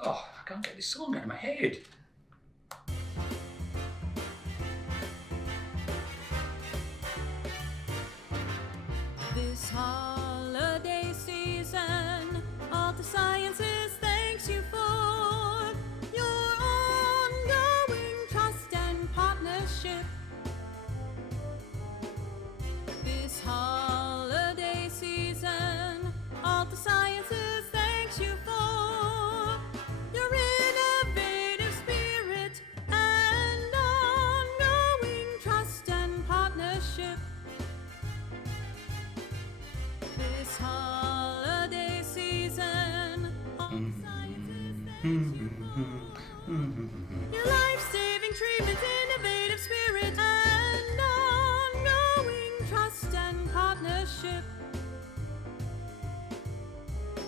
Oh, I can't get this song out of my head. This holiday season, all the sciences thanks you for your ongoing trust and partnership. This holiday season, all the sciences thanks you for your innovative spirit and ongoing trust and partnership. This holiday season, all the sciences thanks you for your life-saving treatment, innovative spirit, and ongoing trust and partnership.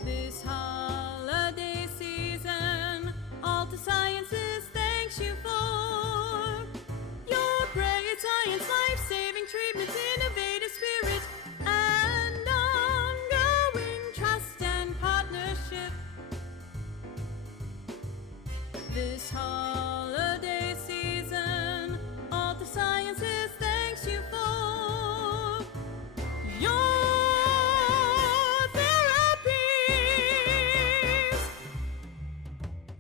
This holiday season, all the sciences thanks you for your great science, life-saving treatment, innovative spirit, and ongoing trust and partnership. This holiday season, all the sciences thanks you for your therapies,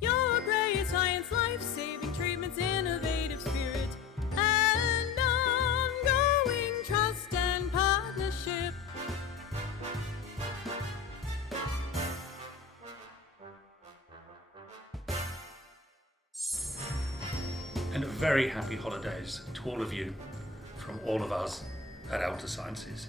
your great science, life-saving treatments, innovative spirit, and ongoing trust and partnership. And very happy holidays to all of you from all of us at Alta Sciences.